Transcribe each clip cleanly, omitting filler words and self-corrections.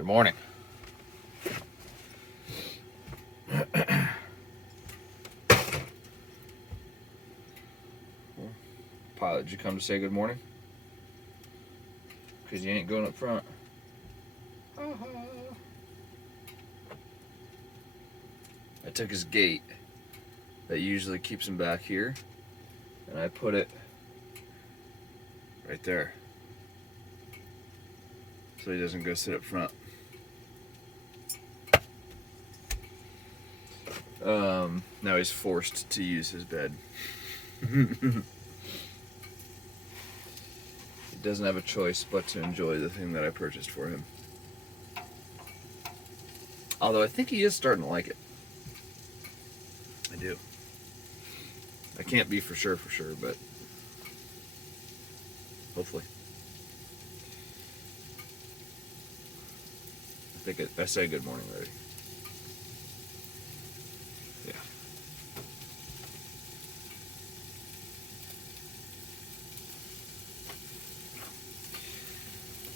Good morning. Pilot, did you come to say good morning? Because you ain't going up front. I took his gate that usually keeps him back here, and I put it right there so he doesn't go sit up front. Now he's forced to use his bed. He doesn't have a choice but to enjoy the thing that I purchased for him. Although I think he is starting to like it. I do. I can't be for sure, but hopefully. I said good morning already. Yeah.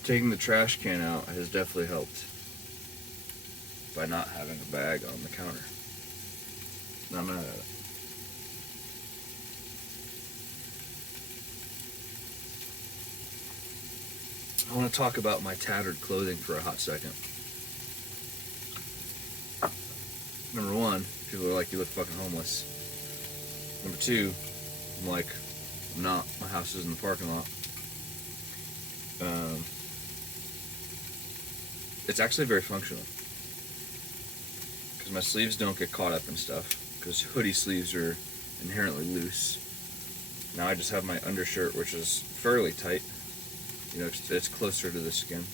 Taking the trash can out has definitely helped by not having a bag on the counter. Not mad at it. I want to talk about my tattered clothing for a hot second. Number one, people are like, you look fucking homeless. Number two, I'm like, I'm not. My house is in the parking lot. It's actually very functional. Because my sleeves don't get caught up in stuff. Because hoodie sleeves are inherently loose. Now I just have my undershirt, which is fairly tight. You know, it's closer to the skin.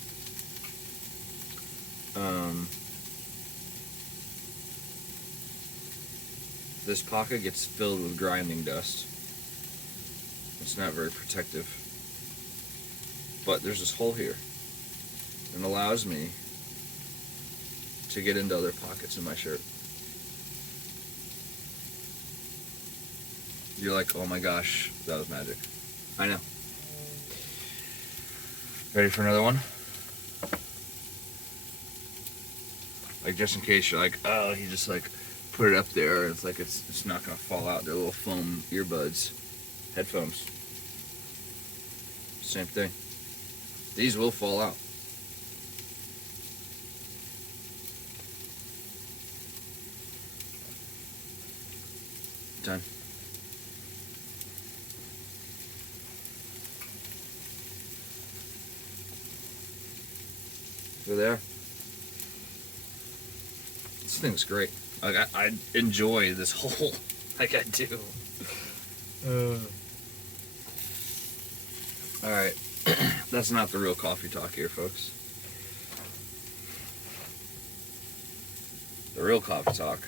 This pocket gets filled with grinding dust. It's not very protective. But there's this hole here. And it allows me to get into other pockets in my shirt. You're like, oh my gosh, that was magic. I know. Ready for another one? Like, just in case you're like, oh, he just like put it up there. It's like it's not gonna fall out. They're little foam earbuds, headphones. Same thing. These will fall out. Done. Over there. This thing's great. Like I enjoy this hole, like I do. All right, that's not the real coffee talk here, folks. The real coffee talk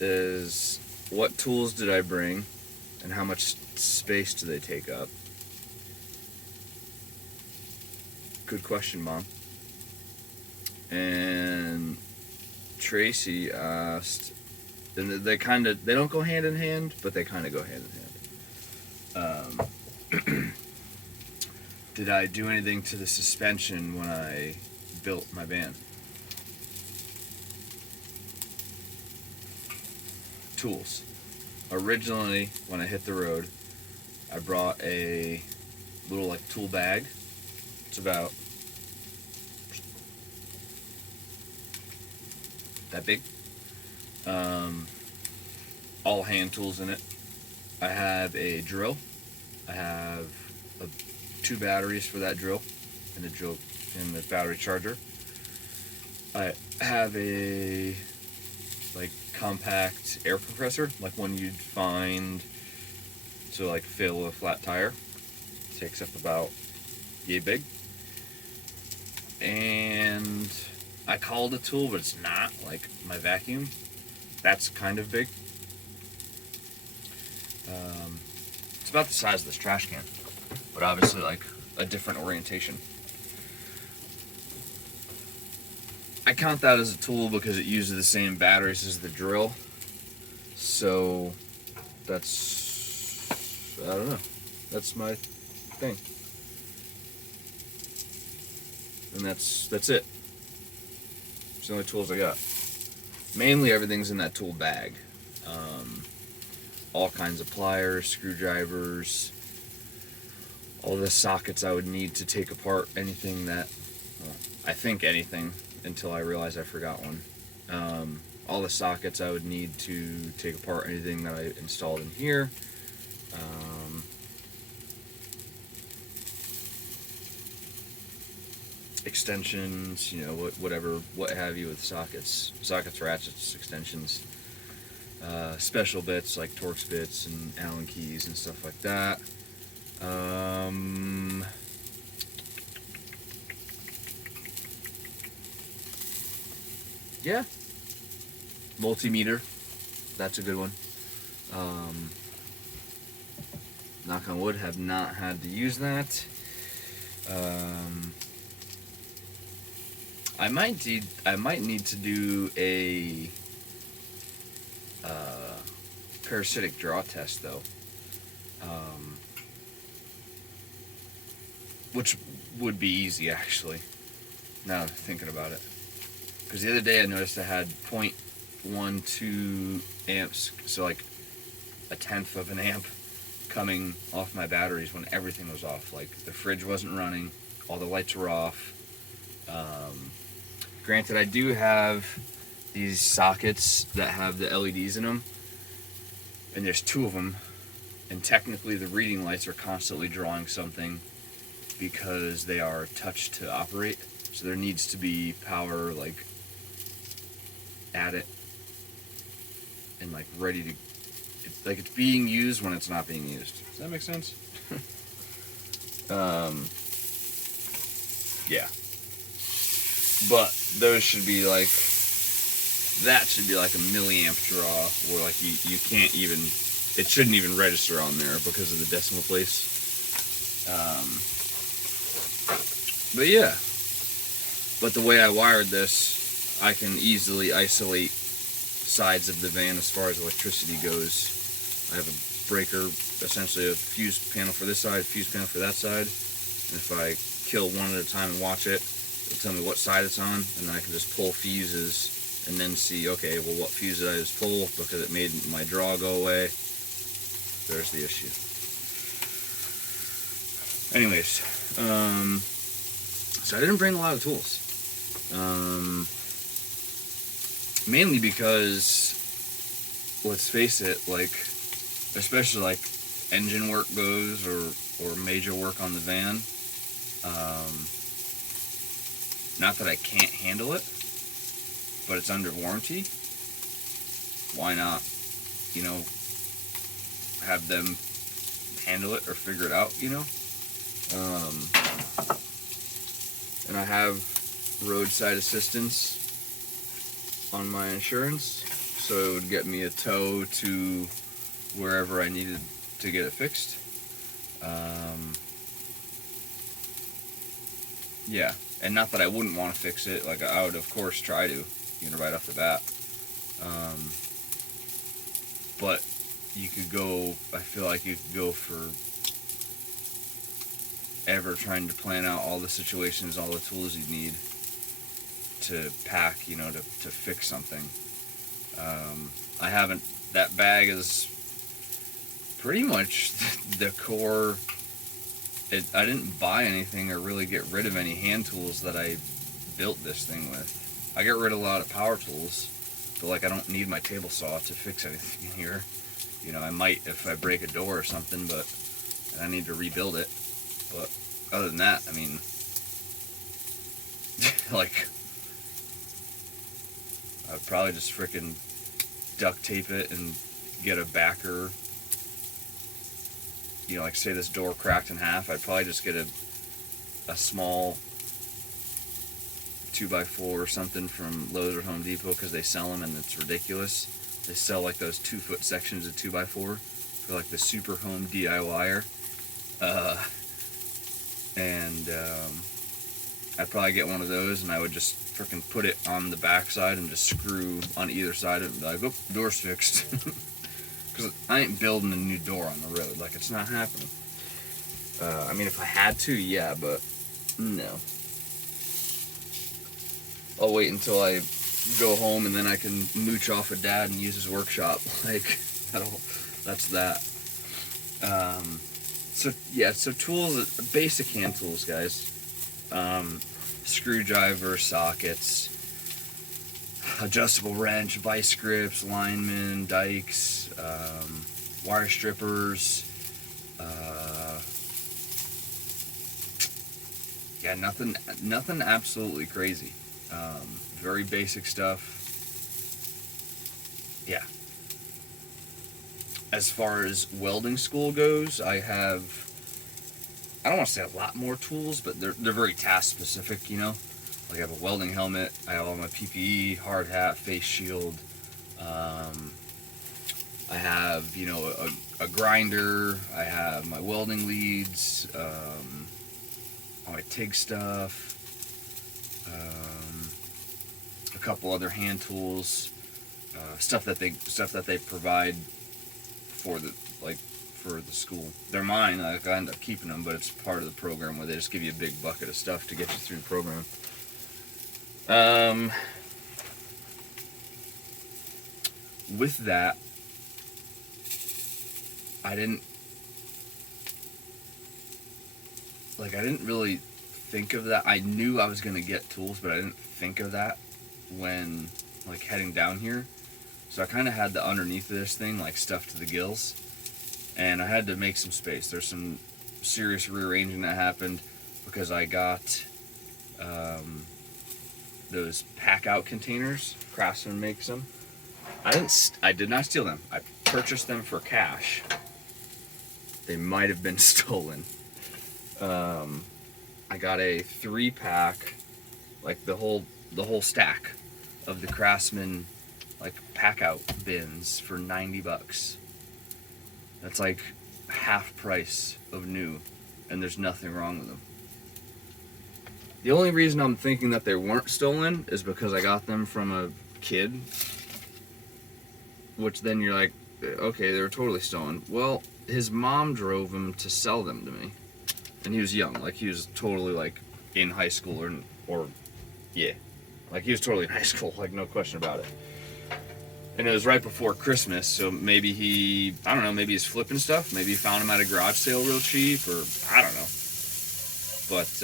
is what tools did I bring, and how much space do they take up? Good question, Mom. And Tracy asked, and they don't go hand in hand, but they kind of go hand in hand. Did I do anything to the suspension when I built my van? Tools. Originally, when I hit the road, I brought a little like tool bag. It's about that big. All hand tools in it. I have a drill. I have two batteries for that drill, and the battery charger. I have a like compact air compressor, like one you'd find to like fill a flat tire. It takes up about yay big. And I call it a tool, but it's not. Like my vacuum, that's kind of big. It's about the size of this trash can, but obviously like a different orientation. I count that as a tool because it uses the same batteries as the drill. So that's, I don't know, that's my thing. And that's it. It's the only tools I got. Mainly everything's in that tool bag. All kinds of pliers, screwdrivers, all the sockets I would need to take apart anything that, well, I think anything until I realize I forgot one. All the sockets I would need to take apart anything that I installed in here. Extensions, whatever, what have you with sockets, ratchets, extensions, special bits like Torx bits and Allen keys and stuff like that. Yeah, multimeter, that's a good one. Knock on wood, have not had to use that. I might need to do a parasitic draw test though, which would be easy actually. Now thinking about it, because the other day I noticed I had 0.12 amps, so like a tenth of an amp coming off my batteries when everything was off. Like the fridge wasn't running, all the lights were off. Granted, I do have these sockets that have the LEDs in them, and there's 2 of them, and technically the reading lights are constantly drawing something because they are touched to operate, so there needs to be power like at it and like ready to, it's being used when it's not being used. Does that make sense? Yeah. But those should be like, that should be like a milliamp draw, where like you can't even, it shouldn't even register on there because of the decimal place. But yeah, but the way I wired this, I can easily isolate sides of the van as far as electricity goes. I have a breaker, essentially a fuse panel for this side, fuse panel for that side, and if I kill one at a time and watch it, it'll tell me what side it's on, and then I can just pull fuses and then see, okay, well, what fuse did I just pull because it made my draw go away. There's the issue. Anyways, so I didn't bring a lot of tools. Mainly because, let's face it, like, especially like engine work goes, or major work on the van, not that I can't handle it, but it's under warranty. Why not, have them handle it or figure it out, and I have roadside assistance on my insurance, so it would get me a tow to wherever I needed to get it fixed. Yeah, and not that I wouldn't want to fix it, like I would of course try to, right off the bat. But you could go, I feel like you could go for ever trying to plan out all the situations, all the tools you need to pack, to fix something. I haven't, that bag is pretty much the core. I didn't buy anything or really get rid of any hand tools that I built this thing with. I got rid of a lot of power tools, but like I don't need my table saw to fix anything in here. I might if I break a door or something, but I need to rebuild it. But other than that, I mean, like, I'd probably just frickin' duct tape it and get a backer. Like say this door cracked in half, I'd probably just get a small 2x4 or something from Lowe's or Home Depot, because they sell them and it's ridiculous. They sell like those 2-foot sections of 2x4 for like the super home DIYer. I'd probably get one of those, and I would just frickin' put it on the back side and just screw on either side of it and be like, oh, door's fixed. Because I ain't building a new door on the road. Like, it's not happening. I mean, if I had to, yeah, but no. I'll wait until I go home and then I can mooch off of Dad and use his workshop. Like, that's that. So tools, basic hand tools, guys. Screwdriver, sockets, adjustable wrench, vice grips, linemen, dikes, wire strippers. Yeah, nothing absolutely crazy. Very basic stuff. Yeah. As far as welding school goes, I don't want to say a lot more tools, but they're very task specific, you know? Like I have a welding helmet, I have all my PPE, hard hat, face shield. I have, you know, a grinder, I have my welding leads, all my TIG stuff, a couple other hand tools, stuff that they provide for the school. They're mine. I end up keeping them, but it's part of the program where they just give you a big bucket of stuff to get you through the program. With that, I didn't really think of that. I knew I was gonna get tools, but I didn't think of that when like heading down here. So I kind of had the underneath of this thing like stuffed to the gills, and I had to make some space. There's some serious rearranging that happened because I got those pack out containers. Craftsman makes them. I did not steal them. I purchased them for cash. They might have been stolen. I got a 3-pack, like the whole stack of the Craftsman like pack out bins for $90. That's like half price of new, and there's nothing wrong with them. The only reason I'm thinking that they weren't stolen is because I got them from a kid, which then you're like, okay, they were totally stolen. Well, his mom drove them to sell them to me, and he was young, like he was totally like in high school or yeah, like he was totally in high school, like no question about it. And it was right before Christmas, so maybe I don't know, maybe he's flipping stuff, maybe he found them at a garage sale real cheap, or I don't know. But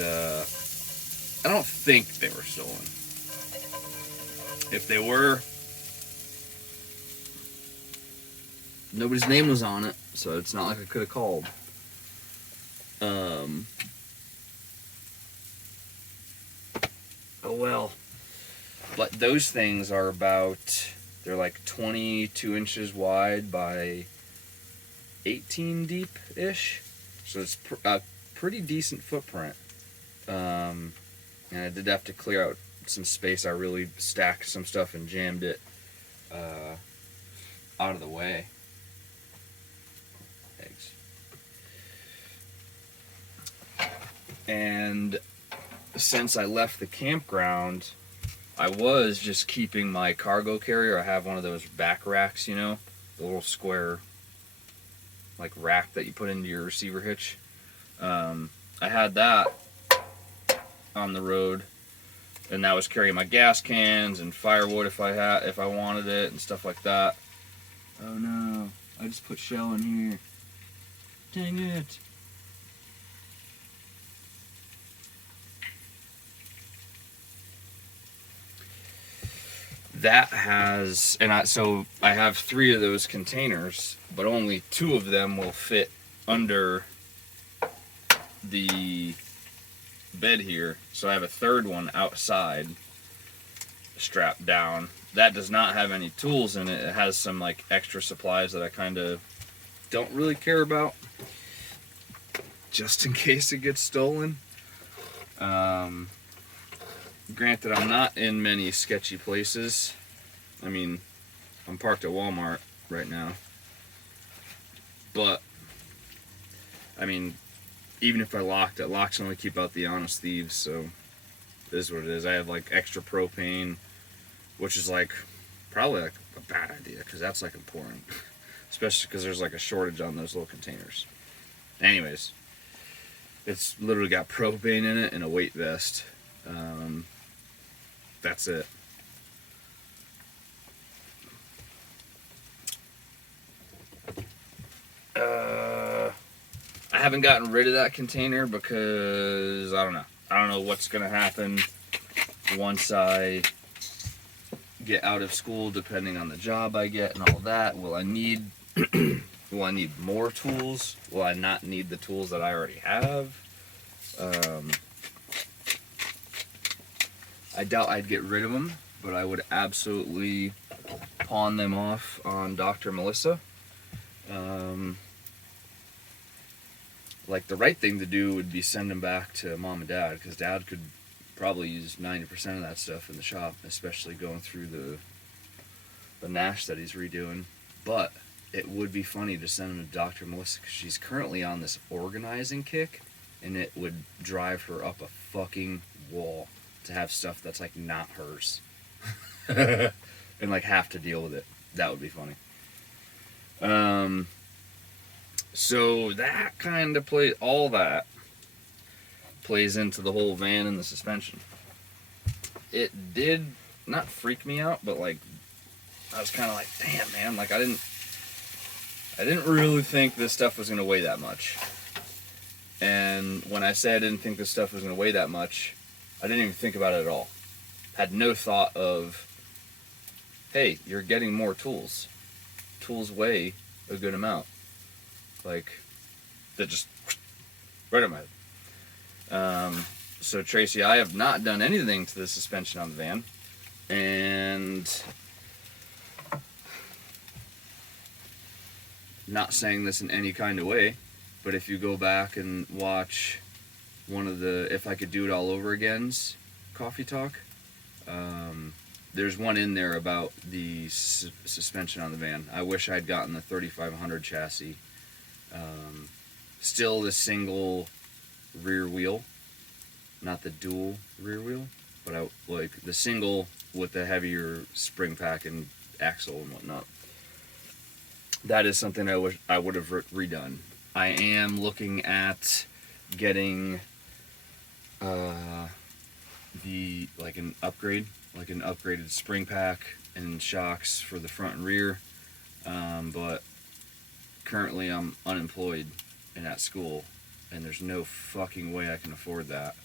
I don't think they were stolen. If they were, nobody's name was on it, so it's not like I could have called. Oh well. But those things are they're like 22 inches wide by 18 deep-ish. So it's a pretty decent footprint. And I did have to clear out some space. I really stacked some stuff and jammed it out of the way. Eggs. And since I left the campground, I was just keeping my cargo carrier. I have one of those back racks, you know, the little square like rack that you put into your receiver hitch. I had that on the road, and that was carrying my gas cans and firewood if I wanted it and stuff like that. Oh no, I just put shell in here. Dang it. That has, so I have 3 of those containers, but only 2 of them will fit under the bed here. So I have a 3rd one outside, strapped down. That does not have any tools in it. It has some like extra supplies that I kind of don't really care about, just in case it gets stolen. Granted, I'm not in many sketchy places. I mean, I'm parked at Walmart right now. But, I mean, even if I locked it, locks only keep out the honest thieves, so it is what it is. I have like extra propane, which is like probably like a bad idea, because that's like important. Especially because there's like a shortage on those little containers. Anyways, it's literally got propane in it and a weight vest. That's it. I haven't gotten rid of that container because I don't know. I don't know what's gonna happen once I get out of school, depending on the job I get and all that. Will I need more tools? Will I not need the tools that I already have? I doubt I'd get rid of them, but I would absolutely pawn them off on Dr. Melissa. Like the right thing to do would be send them back to mom and dad, because dad could probably use 90% of that stuff in the shop, especially going through the Nash that he's redoing. But it would be funny to send them to Dr. Melissa, because she's currently on this organizing kick, and it would drive her up a fucking wall to have stuff that's like not hers and like have to deal with it. That would be funny. So that kind of plays into the whole van and the suspension. It did not freak me out, but like I was kind of like, damn, man, like I didn't really think this stuff was gonna weigh that much. And when I say I didn't think this stuff was gonna weigh that much, I didn't even think about it at all. Had no thought of, hey, you're getting more tools. Tools weigh a good amount. Like, that just right in my head. So Tracy, I have not done anything to the suspension on the van, and not saying this in any kind of way, but if you go back and watch one of the If I Could Do It All Over Again's Coffee Talk, there's one in there about the suspension on the van. I wish I'd gotten the 3500 chassis. Still the single rear wheel, not the dual rear wheel, but I like the single with the heavier spring pack and axle and whatnot. That is something I wish I would have redone. I am looking at getting an upgraded spring pack and shocks for the front and rear, but currently I'm unemployed and at school, and there's no fucking way I can afford that.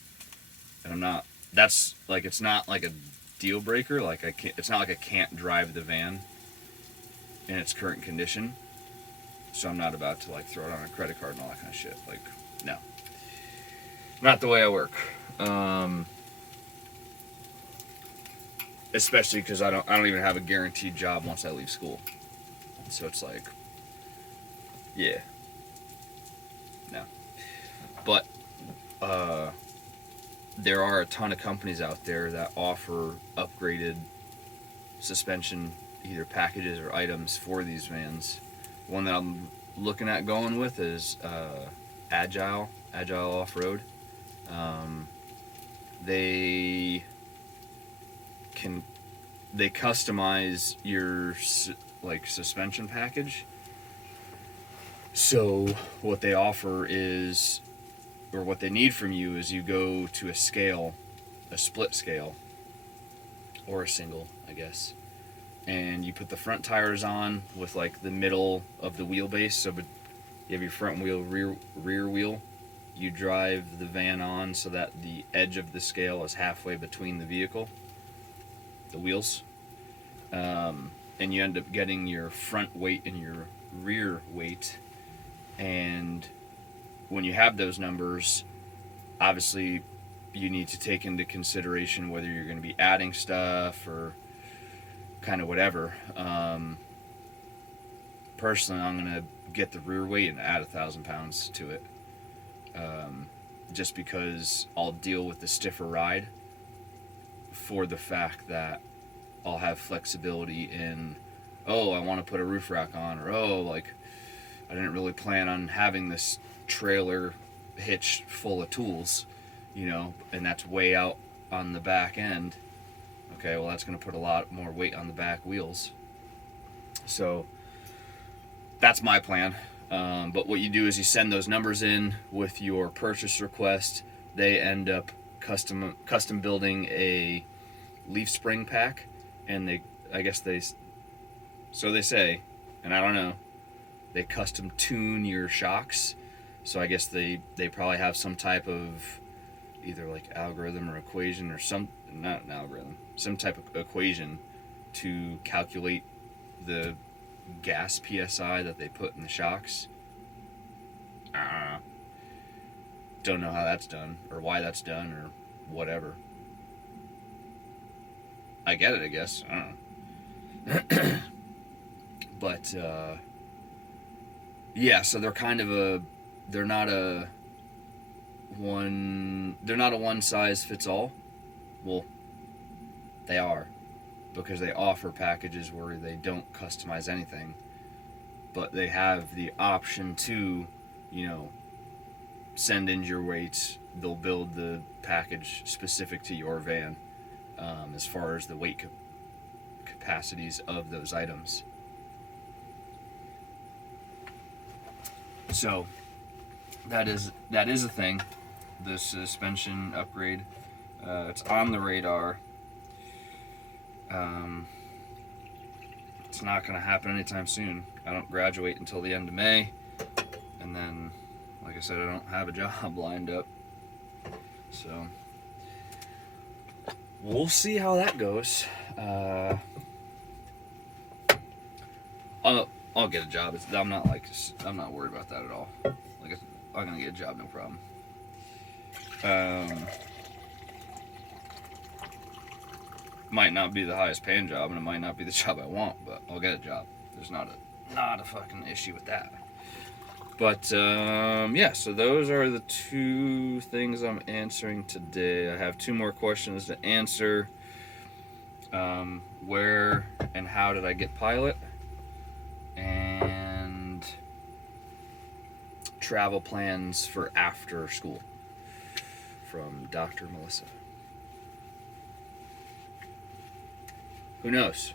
And I'm not. That's like, it's not like a deal breaker. Like I can't. It's not like I can't drive the van in its current condition. So I'm not about to like throw it on a credit card and all that kind of shit. Like, no, not the way I work. Especially because I don't even have a guaranteed job once I leave school. So it's like, yeah, no. But there are a ton of companies out there that offer upgraded suspension, either packages or items for these vans. One that I'm looking at going with is Agile Off-Road. They customize your like suspension package. So what they offer is, or what they need from you is, you go to a scale, a split scale, or a single, I guess, and you put the front tires on with like the middle of the wheelbase. So you have your front wheel, rear wheel. You drive the van on so that the edge of the scale is halfway between the vehicle, the wheels, and you end up getting your front weight and your rear weight. And when you have those numbers, obviously you need to take into consideration whether you're going to be adding stuff or kind of whatever. Personally, I'm going to get the rear weight and add 1,000 pounds to it, just because I'll deal with the stiffer ride, for the fact that I'll have flexibility in, oh, I want to put a roof rack on, or oh, like I didn't really plan on having this trailer hitched full of tools, and that's way out on the back end. Okay, well, that's going to put a lot more weight on the back wheels. So that's my plan. But what you do is you send those numbers in with your purchase request. They end up custom building a leaf spring pack, and I guess so they say, and I don't know, they custom tune your shocks. So I guess they probably have some type of either like algorithm or equation or not an algorithm, some type of equation to calculate the gas PSI that they put in the shocks. Don't know how that's done or why that's done or whatever. I get it, I guess. I don't know. But yeah, so they're kind of they're not a one size fits all. Well, they are, because they offer packages where they don't customize anything, but they have the option to, send in your weights. They'll build the package specific to your van, as far as the weight capacities of those items. So that is a thing. The suspension upgrade, it's on the radar. It's not going to happen anytime soon. I don't graduate until the end of May, and then, like I said, I don't have a job lined up. So we'll see how that goes. I'll get a job. I'm not worried about that at all. Like, I'm gonna get a job, no problem. Might not be the highest paying job, and it might not be the job I want, but I'll get a job. There's not a fucking issue with that. But yeah, so those are the 2 things I'm answering today. I have 2 more questions to answer. Where and how did I get Pilot? And travel plans for after school from Dr. Melissa. Who knows?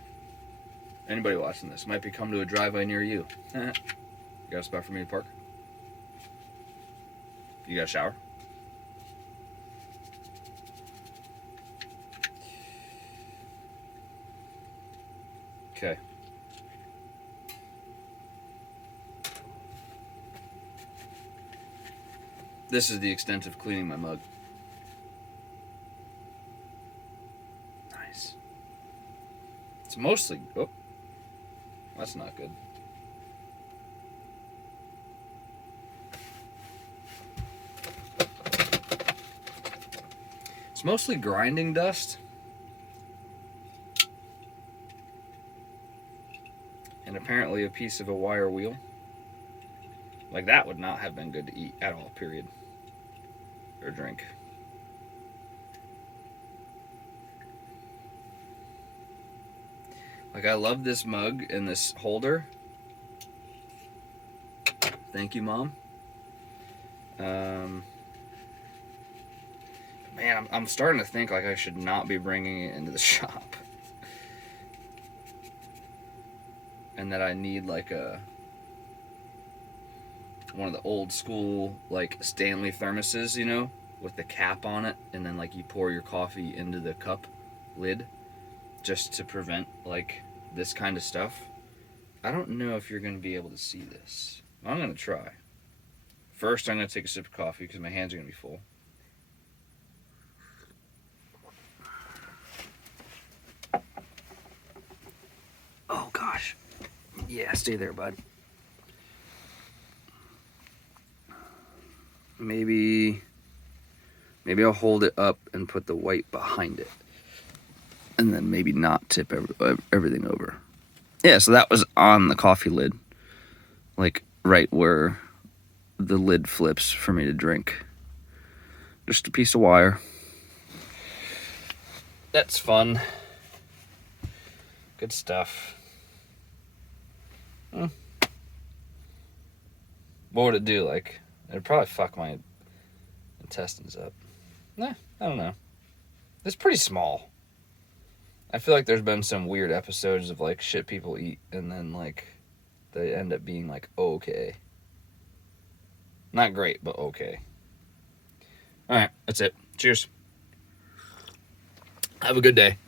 Anybody watching this might be coming to a drive-by near you. You got a spot for me to park? You got a shower? Okay. This is the extent of cleaning my mug. Nice. It's mostly... Oh. That's not good. It's mostly grinding dust. And apparently a piece of a wire wheel. Like, that would not have been good to eat at all, period. Or drink. Like, I love this mug and this holder. Thank you, Mom. Man, I'm starting to think like I should not be bringing it into the shop. And that I need like one of the old school like Stanley thermoses, with the cap on it, and then like you pour your coffee into the cup lid, just to prevent like this kind of stuff. I don't know if you're going to be able to see this. I'm going to try. First, I'm going to take a sip of coffee because my hands are going to be full. Oh gosh. Yeah, stay there, bud. Maybe I'll hold it up and put the white behind it. And then maybe not tip everything over. Yeah, so that was on the coffee lid. Like, right where the lid flips for me to drink. Just a piece of wire. That's fun. Good stuff. What would it do? Like, it'd probably fuck my intestines up. Nah, I don't know. It's pretty small. I feel like there's been some weird episodes of like shit people eat and then like they end up being like okay. Not great, but okay. Alright, that's it. Cheers. Have a good day.